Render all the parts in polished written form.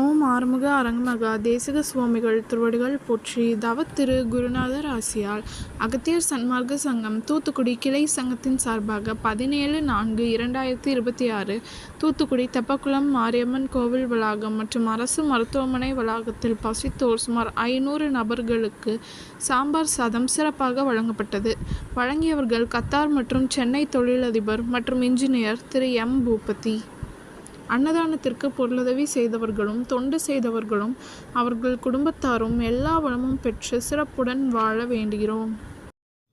ஓம் ஆறுமுக அரங்கமகா தேசிக சுவாமிகள் திருவடிகள் போற்றி. தவத்திரு குருநாதர் ஆசியால் அகத்தியர் சன்மார்க்க சங்கம் தூத்துக்குடி கிளை சங்கத்தின் சார்பாக 17/4/2026 தூத்துக்குடி தெப்பக்குளம் மாரியம்மன் கோவில் வளாகம் மற்றும் அரசு மருத்துவமனை வளாகத்தில் பசித்தோர் சுமார் 500 நபர்களுக்கு சாம்பார் சாதம் சிறப்பாக வழங்கப்பட்டது. வழங்கியவர்கள் கத்தார் மற்றும் சென்னை தொழிலதிபர் மற்றும் இன்ஜினியர் திரு எம். பூபதி. அன்னதானத்திற்கு பொருளுதவி செய்தவர்களும் தொண்டு செய்தவர்களும் அவர்கள் குடும்பத்தாரும் எல்லா வளமும் பெற்று சிறப்புடன் வாழ வேண்டுகிறோம்.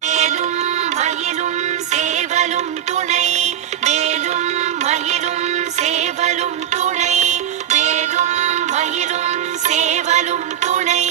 மேலும் மயிலும் சேவலும் துணை, மேலும் மயிலும் சேவலும் துணை, மேலும் மயிலும் சேவலும் துணை.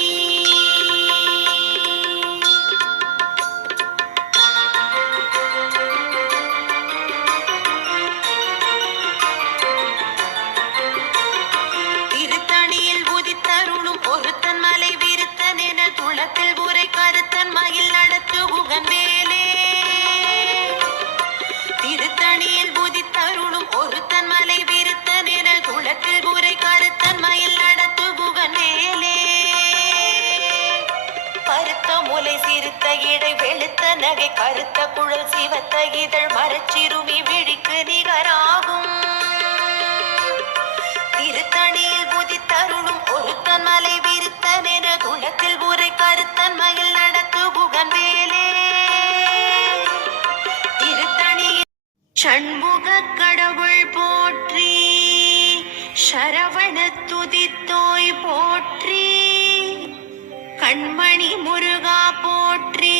சிறுத்த இடை வெளுத்த நகை கருத்த குழல் சிவத்த இதழ் மரச்சிறுமி விழிக்கு நிகராகும். திருத்தணியில் புதித்தருளும் ஒருத்தன் மலை விருத்தன் என குளத்தில் உரை கருத்தன் மயில் நடத்து புகன் வேலே. திருத்தணியில் சண்முக கடவுள் போற்றி, சரவண துதித்தோய் போற்றி, கண்மணி முருகா போற்றி,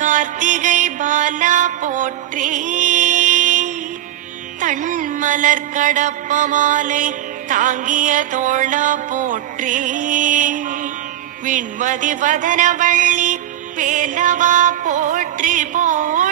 கார்த்திகை பாலா போற்றி, தன்மலர் கடப்ப மாலை தாங்கிய தோளா போற்றி, விண்வதி வதனவள்ளி வேலவா போற்றி போற்றி.